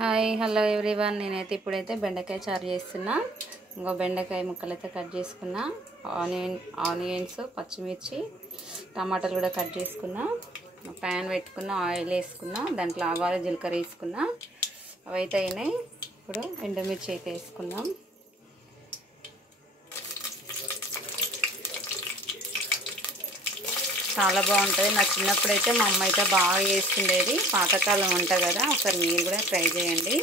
Hi hello everyone. నేనైతే ఇప్పుడైతే బెండకాయ చారు చేస్తున్నా. ఇంకో బెండకాయ ముక్కలు అయితే కట్ చేసుకున్నా. ఆనియన్స్, పచ్చిమిర్చి, టమాటాలు కూడా కట్ చేసుకున్నా. ప్యాన్ పెట్టుకున్నా, ఆయిల్ వేసుకున్నా, దాంట్లో ఆవాలు జీలకర్ర వేసుకున్నా. అవైతే అయినాయి. ఇప్పుడు ఎండుమిర్చి అయితే వేసుకుందాం. చాలా బాగుంటుంది. నా చిన్నప్పుడు అయితే మా అమ్మ అయితే బాగా చేస్తుండేది. పాతకాలం వంట కదా, ఒకసారి మీరు కూడా ట్రై చేయండి.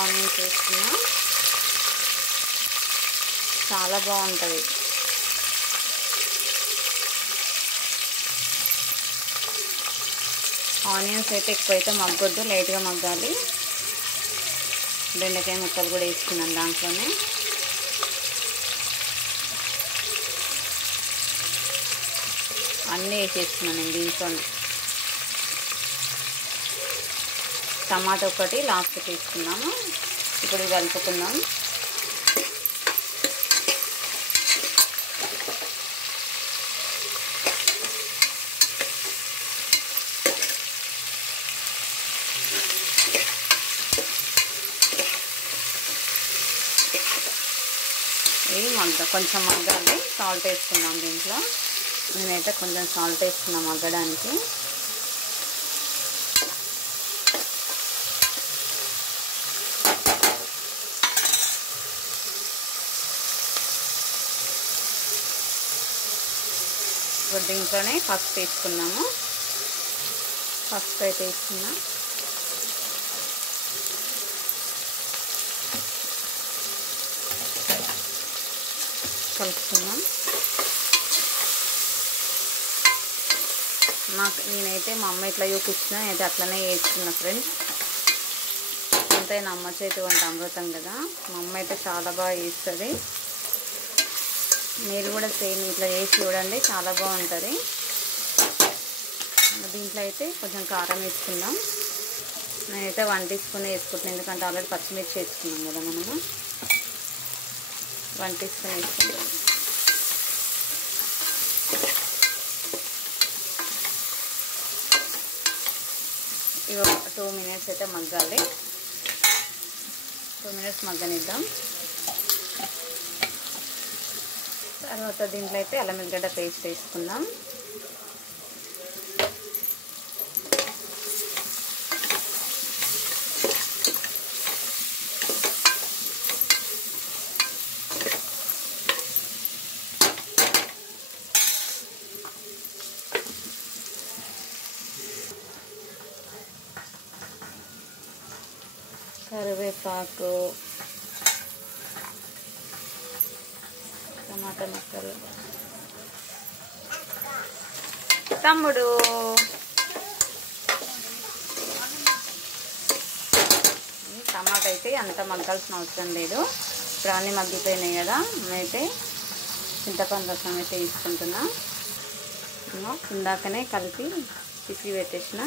ఆనియన్స్ వేసుకున్నా, చాలా బాగుంటుంది. ఆనియన్స్ అయితే ఎక్కువైతే మగ్గొద్దు, లైట్గా మగ్గాలి. బెండకాయ ముక్కలు కూడా వేసుకున్నాను దాంట్లోనే. అన్నీ వేసేసుకున్నాను నేను దీంట్లోనే. టమాటా ఒకటి లాస్ట్కి వేసుకున్నాము. ఇప్పుడు కలుపుకుందాం. ఇది కొంచెం మగ్గాలి. సాల్ట్ వేసుకున్నాం దీంట్లో. నేనైతే కొంచెం సాల్ట్ వేసుకున్నాం మగ్గడానికి. ఇప్పుడు దీంట్లోనే పసుపు వేసుకున్నాము. పసుపు అయితే వేసుకున్నాం. కలుపుకున్నాం. నేనైతే మా అమ్మ ఇట్లా చూపించిన అయితే అట్లనే వేసుకున్నా ఫ్రెండ్స్. ఎంతైనా అమ్మ చేతి వంట అమృతం కదా. మా అమ్మ అయితే చాలా బాగా చేస్తుంది. మీరు కూడా సేమ్ ఇట్లా చేసి చూడండి, చాలా బాగుంటుంది. దీంట్లో అయితే కొంచెం కారం వేసుకుందాం. నేనైతే 1 టీ స్పూన్ వేసుకుంటున్నాను, ఎందుకంటే ఆల్రెడీ పచ్చిమిర్చి వేసుకున్నాం కదా మనము. 1 టీ స్పూన్ వేసుకుంటాం. ఇవి 2 మినిట్స్ అయితే మగ్గాలి. 2 మినిట్స్ మగ్గనిద్దాం. తర్వాత దీంట్లో అయితే అల్లం వెల్లిగడ్డ పేస్ట్ వేసుకుందాం. కరివేపాకు, టమాటా ముక్కలు. తమ్ముడు టమాటా అయితే అంత మగ్గాల్సిన అవసరం లేదు. ఇప్పుడు అన్నీ మగ్గిపోయినాయి కదా. నేనైతే చింతపండు రసం అయితే తీసుకుంటున్నా. ఇందాకనే కలిపి పిసికి పెట్టేసిన.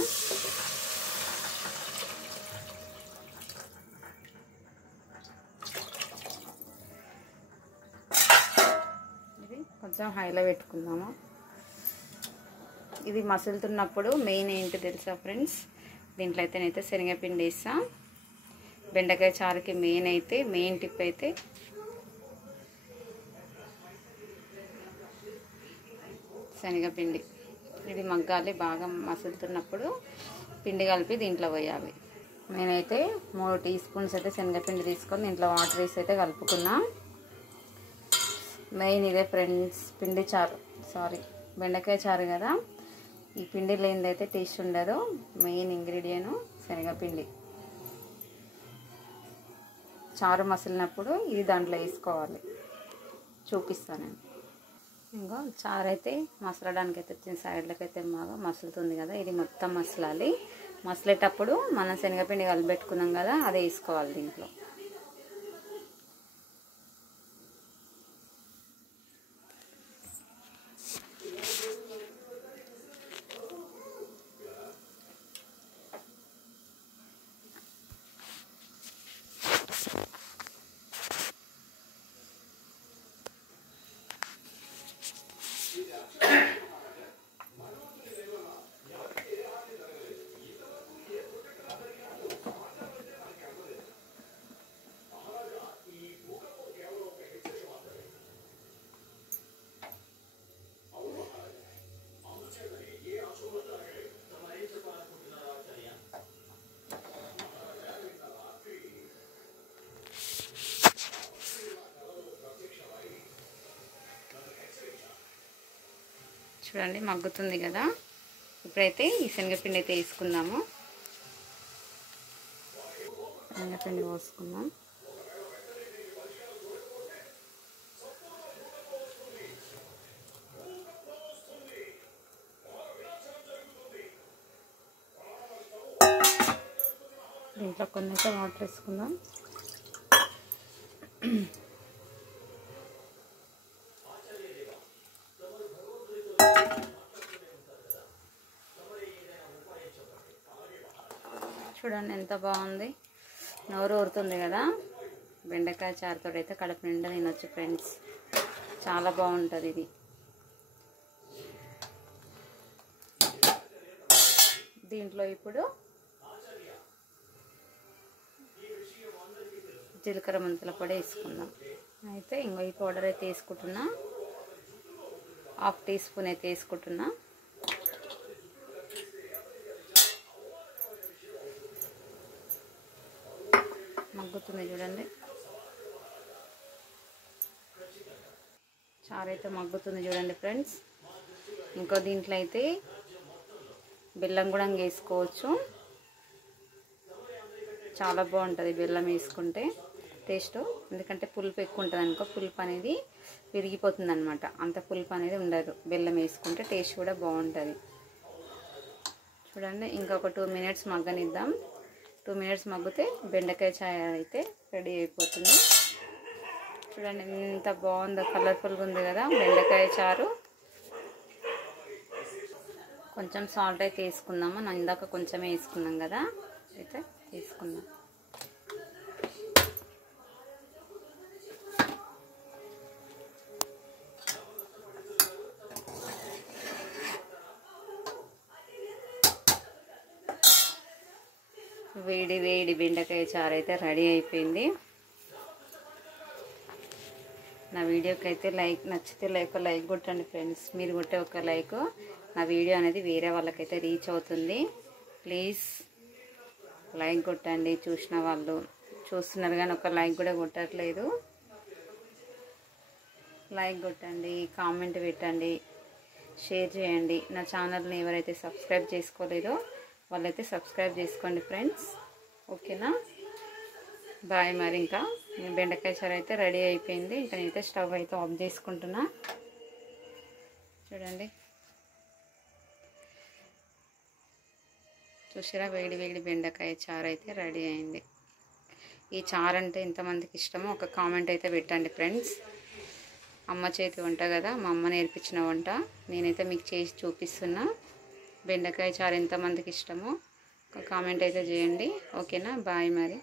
కొంచెం హైలో పెట్టుకుందాము. ఇది మసులుతున్నప్పుడు మెయిన్ ఏంటి తెలుసా ఫ్రెండ్స్, దీంట్లో అయితే నేనైతే శనగపిండి వేస్తా. బెండకాయ చారుకి మెయిన్ టిప్ అయితే శనగపిండి. ఇది మగ్గాలి. బాగా మసులుతున్నప్పుడు పిండి కలిపి దీంట్లో పోయాలి. నేనైతే 3 టీ స్పూన్స్ అయితే శనగపిండి తీసుకొని దీంట్లో వాటర్ వేసి అయితే కలుపుకున్నా. మెయిన్ ఇదే ఫ్రెండ్స్, బెండకాయ చారు కదా. ఈ పిండి లేనిదైతే టేస్ట్ ఉండదు. మెయిన్ ఇంగ్రీడియంట్ శనగపిండి. చారు మసిలినప్పుడు ఇది దాంట్లో వేసుకోవాలి. చూపిస్తాను. ఇంకా చారు అయితే మసలడానికి అయితే వచ్చిన సైడ్లకి అయితే బాగా మసులుతుంది కదా. ఇది మొత్తం మసలాలి. మసలేటప్పుడు మనం శనగపిండి కలిపెట్టుకున్నాం కదా, అది వేసుకోవాలి దీంట్లో. చూడండి మగ్గుతుంది కదా. ఇప్పుడైతే ఈ శనగపిండి అయితే వేసుకుందాము. శనగపిండి పోసుకుందాం. దీంట్లో కొన్ని అయితే వాటర్ వేసుకుందాం. చూడండి ఎంత బాగుంది, నోరు ఊరుతుంది కదా. బెండకాయ చారుతో అయితే కడుపు నిండా తినొచ్చు ఫ్రెండ్స్, చాలా బాగుంటుంది ఇది. దీంట్లో ఇప్పుడు జీలకర్ర మెంతుల పొడి వేసుకుందాం. అయితే ఇంకో ఈ పౌడర్ అయితే వేసుకుంటున్నా, 1/2 టీ స్పూన్ అయితే వేసుకుంటున్నా. మగ్గుతుంది చూడండి, చారు అయితే మగ్గుతుంది చూడండి ఫ్రెండ్స్. ఇంకో దీంట్లో అయితే బెల్లం కూడా వేసుకోవచ్చు, చాలా బాగుంటుంది బెల్లం వేసుకుంటే టేస్ట్. ఎందుకంటే పులుపు ఎక్కువ ఉంటుంది అనుకో, పులుపు అనేది విరిగిపోతుంది అనమాట, అంత పులుపు అనేది ఉండదు. బెల్లం వేసుకుంటే టేస్ట్ కూడా బాగుంటుంది. చూడండి ఇంకొక 2 మినిట్స్ మగ్గనిద్దాం. 2 మినిట్స్ మగ్గితే బెండకాయ చారు అయితే రెడీ అయిపోతుంది. చూడండి ఎంత బాగుందో, కలర్ఫుల్గా ఉంది కదా బెండకాయ చారు. కొంచెం సాల్ట్ అయితే వేసుకుందాము, నేను ఇందాక కొంచెమే వేసుకున్నాం కదా, అయితే వేసుకుందాం. వేడి వేడి బెండకాయ చారు అయితే రెడీ అయిపోయింది. నా వీడియోకి అయితే నచ్చితే లైక్ కొట్టండి ఫ్రెండ్స్. మీరు కొట్టే ఒక లైక్ నా వీడియో అనేది వేరే వాళ్ళకైతే రీచ్ అవుతుంది. ప్లీజ్ లైక్ కొట్టండి. చూసిన వాళ్ళు చూస్తున్నారు కానీ ఒక లైక్ కూడా కొట్టట్లేదు. లైక్ కొట్టండి, కామెంట్ పెట్టండి, షేర్ చేయండి. నా ఛానల్ని ఎవరైతే సబ్స్క్రైబ్ చేసుకోలేదో వాళ్ళైతే సబ్స్క్రైబ్ చేసుకోండి ఫ్రెండ్స్. ఓకేనా, బాయ్. మరి ఇంకా బెండకాయ చారు అయితే రెడీ అయిపోయింది. ఇంకా నేనైతే స్టవ్ అయితే ఆఫ్ చేసుకుంటున్నా. చూడండి చూసారా, వేడి వేడి బెండకాయ చారు అయితే రెడీ అయింది. ఈ చారు అంటే ఎంతమందికి ఇష్టమో ఒక కామెంట్ అయితే పెట్టండి ఫ్రెండ్స్. అమ్మ చేతి వంట కదా, మా అమ్మ నేర్పించిన వంట నేనైతే మీకు చేసి చూపిస్తున్నా. బెండకాయ చారు ఎంతమందికి ఇష్టమో ఒక కామెంట్ అయితే చేయండి. ఓకేనా, బాయ్ మరి.